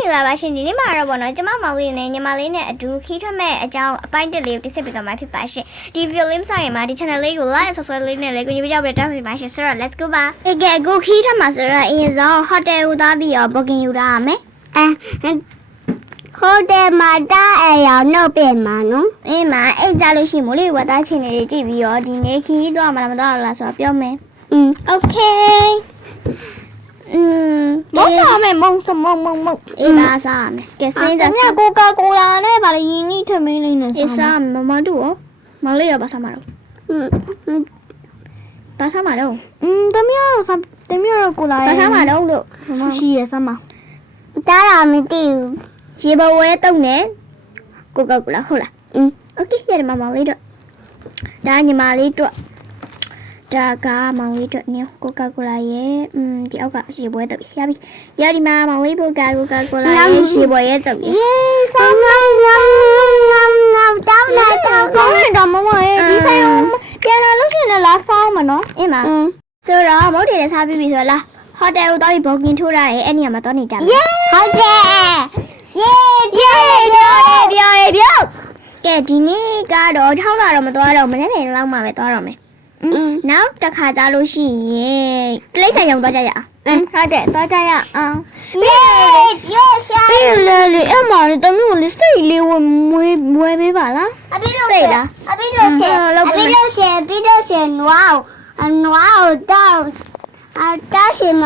မင်္ဂလာပါရှင်ဒီနေ့မှာတော့ဗောနော်ကျမမောင်လေးနဲ့ညီမလေးနဲ့အတူခီးထွက်မဲ့အကြောင်းအပိုင်း1လေးကိုတင်ဆက်ပေးသွားမှာဖြစ်ပါရှင်ဒီ video လေးဆိုင်မှာဒီ channel လေးကို like subscribe လေးနဲ့လည်းကိုညီမကြောက်ပြီးတောင်းဆိုပါရှင်ဆိုတော့ let's go ပါကဲအခုခီးထွက်မှာဆိုတော့အရင်ဆုံး hotel ကိုသွားပြီးတော့ booking ယူထားရမယ်hotel မှာတားအရောင်နှုတ်ပြင်မှာနော်အေးမှာအိတ်ကြလို့ရှိရင်မိုးလေးဝတ်သားချင်းလေးကြည့်ပြီးတော့ဒီနေ့ခီးသွားမှာမသွားလားဆိုတော့ပြောမယ်okayမစားမယ်မုံအေးပါစားမယ်ကဲစင်းကြကိုကာကိုလာနဲ့ဗာလေရင်းနှီးထမင်းလေးနဲ့စားစားမမတူရောမောင်လေးရောပါစားမှာတော့ပါစားမှာတော့တမီးရောစားတမီးရောကိုလာပါစားမှာတော့လို့ရှိရစားမှာတားတာမသိဘူးရေဘဝဲတုံးနဲ့ကိုကာကိုလာဟုတ်လားโอเคရတယ်မောင်လေးတော့ဒါညီမလေးတော့ဒါကမောင်လေးတို့နေကိုကာကိုလာရဲ့ဒီအောက်ကရေပွဲတော့ရပြီရဒီမှာမောင်လေးဘုကကိုကာကိုလာရဲ့ရေပွဲရဲ့တော့ယေးဆောင်းငေါတောင်းလိုက်တော့မမရဲ့ဒီဆိုင်အောင်ပြန်လာလို့ရှိရင်လားဆောင်းမနော်အင်းပါဆိုတော့မဟုတ်တယ်စားပြီးပြီဆိုလားဟိုတယ်ကိုတော့ပြီး booking ထိုးထားတယ်အဲ့နေရာမှာတော့နေကြမယ်ဟုတ်တယ်ပြောကဲဒီနေ့ကတော့ထောင်းလာတော့မသွားတော့မနေ့ပြန်လောက်မှပဲသွားတော့မယ်နောက်တစ်ခါကြလို့ရှိရင်ကလေးဆိုင်ရောက်သွားကြရအောင်ဟုတ်တယ်သွားကြရအောင်ပြောရှာလေအမလေးတမျိုးလေးစိတ်လေးဝဲပေးပါလားအပြီးလို့စိတ်လားအပြီးလို့ရှင်နွားတော့တားရှင်မ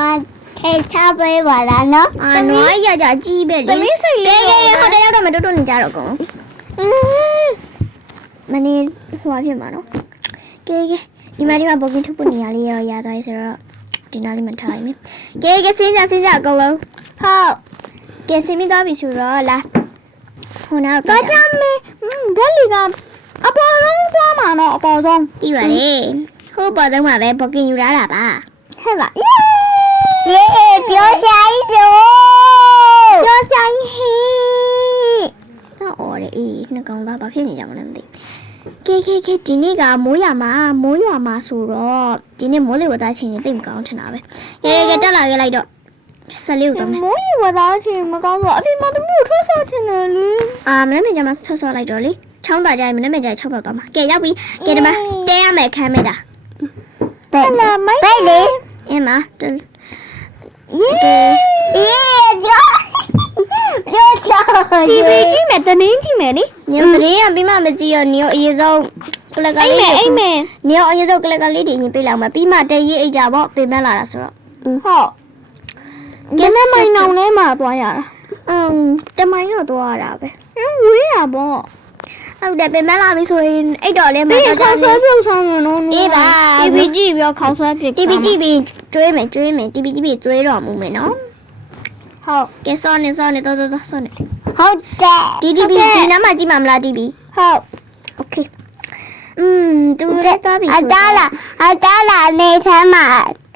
ထိထားပေးပါလားနော်နွားရကြကြီးပဲလေတမီးစိတ်လေးဟိုတရောက်တော့မတွတ်နေကြတော့ကောမနေ့ဟိုဖြစ်မှာနော်ကဲဒီမှာ booking ထုတ်ဖို့နေရာလေးရောရသွားပြီဆိုတော့ဒီနားလေးမှထားလိုက်မယ်ကဲစင်းကြအကုန်လုံးဟုတ်ကဲစင်းပြီးသွားပြီဆိုတော့လာဟိုနောက်တော့ကြမယ်ဂက်လီကအပေါ်ဆုံးသွားမှာတော့အပေါ်ဆုံးပြီးပါလေဟိုပေါ်ဆုံးမှာပဲ booking ယူရတာပါဟဲ့လားပြောရှာကြီးဟေးအော်အေးနှကောင်သားဘာဖြစ်နေကြမလဲမသိကဲဒီနေ့ကမိုးရွာမှာဆိုတော့ဒီနေ့မိုးလေဝသချင်းနေသိမကောင်းထင်တာပဲကဲတက်လာခဲ့လိုက်တော့ဆက်လေးကိုတော့မိုးလေဝသချင်းမကောင်းတော့အပြင်မှာတမျိုးထွက်ဆော့ထင်တယ်လေမနေ့ကမှထွက်ဆော့လိုက်တော့လေချောင်းတာကြရင်မနေ့က6တော့သွားမှာကဲရောက်ပြီကဲဒီမှာတဲရမယ်ခမ်းမဲ့တာဘယ်လေအင်းမပြောချာဒီဗီကြည့်မယ်တနင်းကြည့်မယ်လေညတနင်းကပြီးမှမကြည့်ရညအရင်ဆုံးကလကလေးအိမ်မယ်ညအရင်ဆုံးကလကလေးတွေရင်ပေးလောက်မှာပြီးမှတရေးအိတ်ကြပေါ့ပြင်ပန်းလာတာဆိုတော့ဟုတ်ကဲမိုင်းနောင်ထဲမှာသွားရတာတမိုင်းတော့သွားရတာပဲဝေးရပေါ့ဟုတ်တယ်ပြင်ပန်းလာပြီဆိုရင်အိတ်တော်လေးမှာခေါင်းဆွဲပြုတ်ဆောင်ရနော်အေးပါတီဗီကြည့်ပြီးခေါင်းဆွဲပြုတ်တီဗီကြည့်ပြီးကျွေးမယ်တီဗီကြည့်ပြီးကျွေးတော့မှုမယ်နော်ဟုတ်ကဲစောနေတော့စောနေဟုတ်တယ်ဒီနားမှာကြည့်မှာမလား TV ဟုတ်โอเคတူလေးသွားပြီအတားလာနေချမ်းမှာ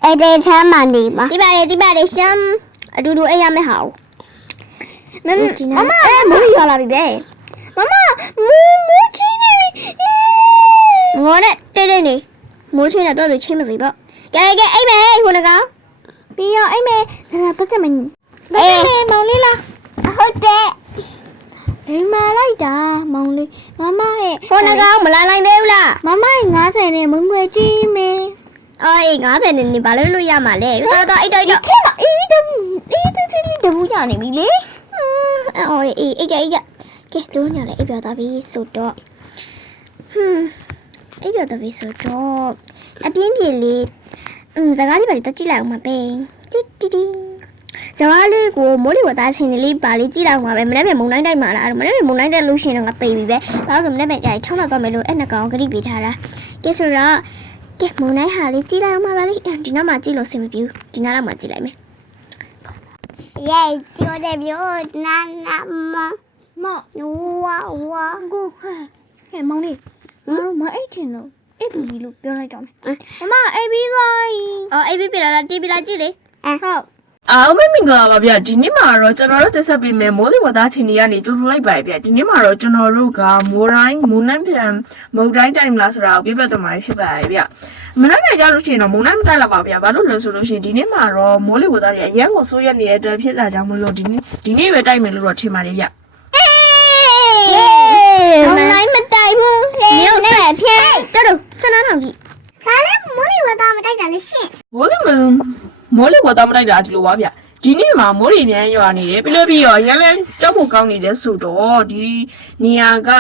အဲ့ချမ်းမှာနေမှာဒီပါလေရှမ်းအတူတူအိမ်ရမယ်ဟာမမမိုးရွာလာပြီပဲမမမိုးချင်းနေပြီငေါနဲ့တဲနေမိုးချင်းနဲ့တော့ချင်းမစီပေါ့ကဲအိမ်မယ်ဟိုနကောင်ပြီးရောအိမ်မယ်ဒါတော့တက်မယ်မောင်လေးလားဟုတ်တယ်အိမ်မှာလိုက်တာမောင်လေးမမရဲ့ဟိုနကောင်မလာနိုင်သေးဘူးလားမမရဲ့90နဲ့မငွေကြည့်မယ်အေး90နဲ့နေဘာလို့ရမှာလဲတော့အိတ်တော့အေးတဘူးကြနေပြီလေအော်အေးအိတ်ကြကဲတို့ညလည်းအိပ်ပြောသားပြီဆိုတော့အိပ်ပြောသားပြီဆိုတော့အပြင်းပြေလေးစကားလေးပါတက်ကြည့်လိုက်အောင်မပဲတီဇာတ်လေးကိုမိုးလေဝသချင်းလေးပါလေးကြည့်လိုက်မှာပဲမနေ့ကမုံတိုင်းတိုက်မှာလားမနေ့ကမုံတိုင်းတက်လို့ရှိရင်တော့ငါသိပြီပဲဒါဆိုမနေ့ကကြာချောင်းတော့သွားမယ်လို့အဲ့နှကောင်ဂရိပေးထားတာကဲဆိုတော့ကဲမုံတိုင်းဟာလေးကြည့်လိုက်အောင်ပါလေဒီနောက်မှာကြည့်လို့ဆင်မပြေဘူးဒီနောက်မှာကြည့်လိုက်မယ်ယေကျိုးတယ်ပြောနာမဝါကိုဟဲ့မောင်လေးမအိတ်ချင်လို့အိပ်ပြီလို့ပြောလိုက်တော့မယ်မမအိပ်ပြီးသွားပြီအိပ်ပြီးပြီလား TV လာကြည့်လေဟုတ် အားမမင်္ဂလာပါဗျဒီနေ့မှာတော့ကျွန်တော်တို့တက်ဆက်ပေးမယ်မိုးလေဝသချင်းတွေကနေကြိုးလိုက်ပါဗျဒီနေ့မှာတော့ကျွန်တော်တို့ကမိုးတိုင်းမိုးနှံပြန်မုန်တိုင်းတိုင်းလားဆိုတာကိုပြပြသွားမှာဖြစ်ပါရဲ့ဗျမနက်ဖြန်ကြလို့ရှိရင်တော့မုန်တိုင်းမတိုက်တော့ပါဗျဘာလို့လဲဆိုလို့ရှိရင်ဒီနေ့မှာတော့မိုးလေဝသတွေအရန်ကိုဆိုးရနေတဲ့အတွက်ဖြစ်တာကြောင့်မလို့ဒီနေ့ပဲတိုက်မယ်လို့တော့ထင်ပါတယ်ဗျ မနိုင်မတိုင်ဘူးမြို့ဆက်ဖျက်တော်ဆန္ဒထောင်ကြည့်ခါလဲမိုးလေဝသမတိုက်တာလေရှင့် မိုးလေဝသမတိုက်တာဒီလိုပါဗျဒီနေ့မှာမိုးရေမြန်ရွာနေတယ်ပြီးတော့ရမ်းကြောက်ဖို့ကောင်းနေတဲ့ဆိုတော့ဒီနေရာက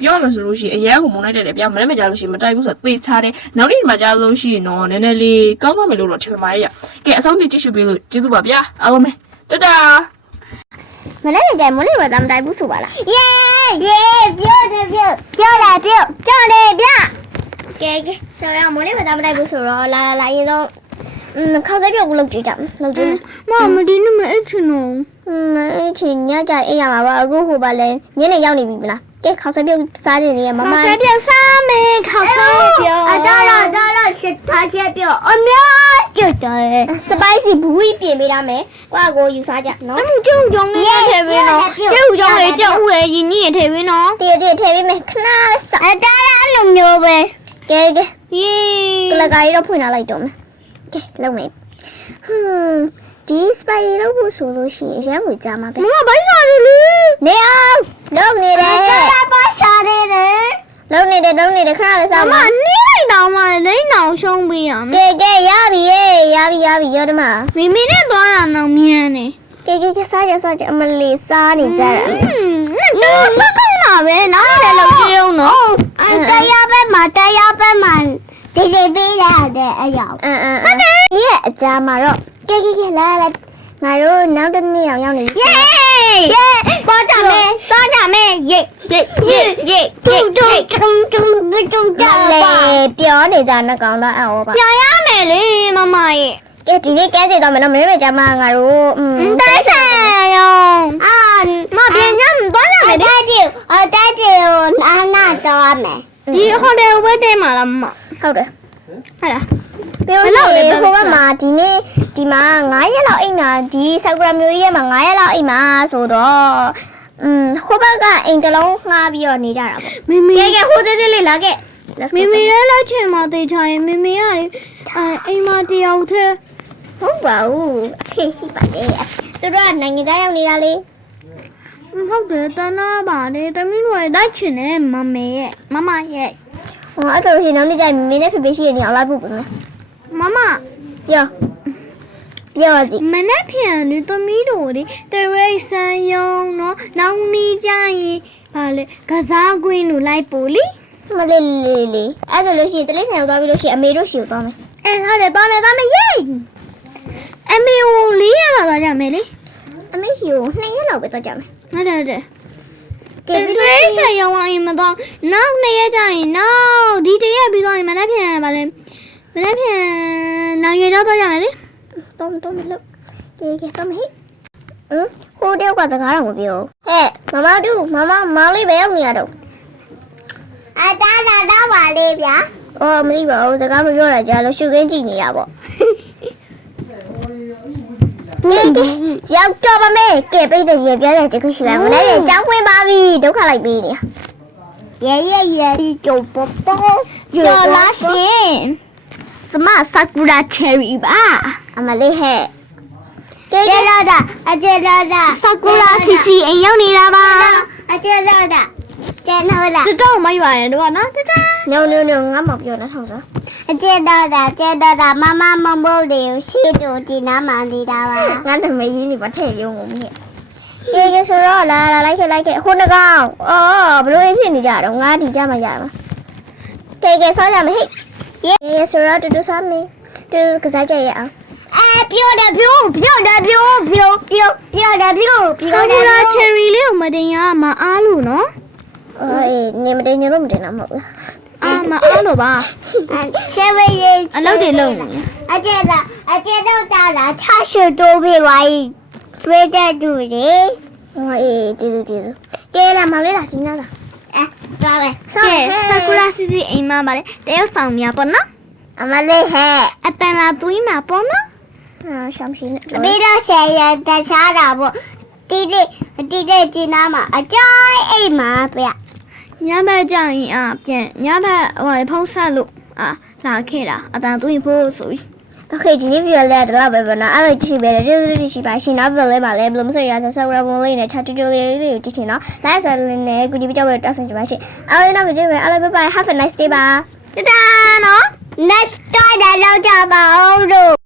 ပြောလို့ဆိုလို့ရှိရင်အရန်ကိုမုန်းလိုက်တယ်ဗျမနေ့မှကြားလို့ရှိရင်မတိုက်ဘူးဆိုတော့သေချာတယ်နောက်နေ့မှကြားလို့ရှိရင်တော့နည်းနည်းလေးကောင်းမယ်လို့တော့ထင်ပါရဲ့ကဲအဆုံးထိကြည့်ရှုပေးလို့ကျေးဇူးပါဗျအားလုံးပဲတတာ မနေ့ကကြမိုးလေဝသမတိုက်ဘူးဆိုပါလားယေပြောတယ်ဗျကဲဆိုတော့မိုးလေဝသမတိုက်ဘူးဆိုတော့လာအရင်တော့ခေါက်စားပြုတ်ကိုလုပ်ကြည့်ကြလုပ်ကြည့်မဒီနေ့မအဲ့ချင်တော့အဲ့ချင်ညကြအေးရမှာပါအခုဟိုပါလဲညနေရောက်နေပြီမလားကဲခေါက်စားပြုတ်စားနေရမမခေါက်စားပြုတ်စားမယ်ခေါက်စားပြုတ်ဒါရှစ်ထားချက်ပြုတ်အများကျွတ်တယ်စပိုက်စီဘူးကြီးပြင်ပေးရမယ်ကွာကိုယူစားကြနော်အမှုကျုံကြောင်းလေးထည့်ပေးနော်ကျုပ်ကြောင်းလေးကျုပ်ဦးရဲ့ရင်ကြီးထည့်ပေးနော်တည်ထည့်ပေးမယ်ခဏစားဒါအဲ့လိုမျိုးပဲကဲယေကလကာရီတော့ဖွင့်လာလိုက်တော့မယ်ကဲလုံးမယ်ဒီစပိုင်လို့ဘူးဆိုလို့ရှိရင်ရမ်းဝေကြမှာပဲမမဘိုင်းစားရလေနေအောင်လုံးနေတယ်ဘာစားရလဲလုံးနေတယ်ခဏလေးစားမနေလိုက်တော့မှလိမ့်အောင်ရှုံးပေးရမယ်ကဲရပြီရောဒီမှာမိမိနဲ့သွားတာတော့မြန်နေကဲစားကြအမလေးစားနေကြတာတော့စကောင်းတာပဲနားလည်းလောက်ကြည့်အောင်နော်တရားပဲမှာဒီပေးရတဲ့အရာဆက်တယ်ရဲ့အကြမှာတော့ကဲလာငါတို့နောက်တစ်နေ့ရောက်နေယေသွားကြမယ်ယေတုံလေပြောနေကြနှကောင်သားအော်ပါပြောရမယ်လေမမရဲ့ကဲဒီနေ့ကဲစီတော့မယ်နော်မင်းမကြမှာငါတို့တိုက်ဆိုင်ရောမပြန်ကြမသွားရမယ်တိုက်ကြည့်နာတော့မယ်ဒီဟိုတယ်ဝဲတဲမှာလားမဟုတ်တယ်ပြောလို့ဟိုဘက်မှာဒီနေ့ဒီမှာ9ရက်လောက်အိမ်မှာဒီဆောက်ဂရမျိုးကြီးရဲ့မှာ9ရက်လောက်အိမ်မှာဆိုတော့ဟိုဘက်ကအိမ်တစ်လုံးငှားပြီးတော့နေကြတာပေါ့မမေကဲဟိုသေးလေးလာခဲ့မမေလည်းလိုက်ချင်မှသိချင်မမေကလေအိမ်မှာတယောက်တည်းဟုတ်ပါဘူးအဖေရှိပါတယ်သူတို့ကနိုင်ငံသားရောက်နေတာလေဟုတ်တယ်တနာပါတယ်တမီးတို့လိုက်ချင်တယ်မမေရဲ့ဟိုအဲ့ဒါဆိုရင်နောက်နေ့ကျရင်မင်းနဲ့ဖေဖေရှိရနေအောင်လိုက်ဖို့ပဲမမပြောကြည့်မနေ့ပြန်လူသမီးတို့လေတရိတ်ဆန်ယုံနော်နောက်နေ့ကျရင်ဗာလေကစားကွင်းလို့လိုက်ပို့လိမလေးအဲ့ဒါလို့ရှိရင်တလိမ့်ဆန်ရောက်သွားပြီလို့ရှိရင်အမေတို့ရှိကိုသွားမယ်ဟုတ်တယ်သွားမယ်ရေးအမေကို4ရက်လောက်သွားကြမယ်လေအမေရှိကို2ရက်လောက်ပဲသွားကြမယ်ဟုတ်တယ်ကဲဒီလိုဆက်ရောင်းရင်မတော့နောက်2ရက်ကျရင်နောက်ဒီ1ရက်ပြီးတော့မနေ့ပြန်ပါလေမနေ့ပြန်နောက်ရက်တော့ကြမယ်လေတော့မလို့ကဲတော့မဟိဟိုတယောက်ကစကားတော့မပြောဟဲ့မမလေးပဲရောက်နေရတော့တားတော့ပါလေဗျာအော်မသိပါဘူးစကားမပြောတာကြာလို့ရှုခင်းကြည့်နေရပေါ့ရောက်တော့ပါမယ်ကဲပိတ်တဲ့ရေပြောတဲ့တခုရှိပါမလားကြောင်းဝင်ပါပြီဒုက္ခလိုက်ပေးနေရေကျုပ်ပေါ်ကျော်လာရှင်怎么萨古拉 cherry 吧？阿玛丽嘿，接到的，萨古拉西哎要你了吧？接到的，这种没有人的吧？那这，no，俺没有那头子。接到的，妈妈没的，西都济南买的吧？俺都没有你把车用我们。ကဲဆိုတော့လာလိုက်ခဲ့ဟိုနှကောင်ဘလို့ဖြစ်နေကြတော့ငါဒီကြမှာရမှာကဲဆောင်းကြမယ်ဟဲ့ယေဆိုတော့တူစားမယ်တူကစားကြရအောင်ပြောတာပြောကလာချယ်ရီလေးကိုမတင်ရမအားလို့နော်နေမတင်လို့မတင်တာမဟုတ်လားမအားလို့ပါချယ်ရီအလုပ်တွေလုပ်နေအကျတော့တာလာချရှူတိုးပေးပါတွေ့တဲ့သူတွေတီကဲလာမလေးလာကျင်းလာသွားပဲဆာကူလာစီအိမ်မှာပါလေတယောက်ဆောင်များပေါ့နော်အမလေးဟဲ့အတန်လာသွင်းမှာပေါ့နော် ရှမ်းရှိနေပြီးတော့ဆယ်ရတခြားတာပေါ့တီးကျင်းနာမှာအကြိုက်အိမ်မှာပြညဘက်ကြရင်ပြန်ညဘက်ဖုန်းဆက်လို့လာခဲ့တာအတန်သွင်းဖို့ဆိုပြီးโอเคဒီနေ့ဗီဒီယိုလေးတော့ပဲပေါ့နော်အဲ့လိုကြည့်ပဲကျေးဇူးတင်ရှိပါရှင်နောက်ဗီဒီယိုလေးပါလဲဘယ်လိုမဆိုရဆက်ဆက်ရပုံလေးနဲ့ chat tutorial လေးကိုကြည့်ချင်တော့ like ဆက်လေးနဲ့ကူညီပေးကြဖို့တောင်းဆိုချင်ပါရှင်အားလုံးနောက်ဗီဒီယိုလေးအားလုံး bye bye have a nice day ပါတဒါနော် next time လောက်ကြပါအောင်လို့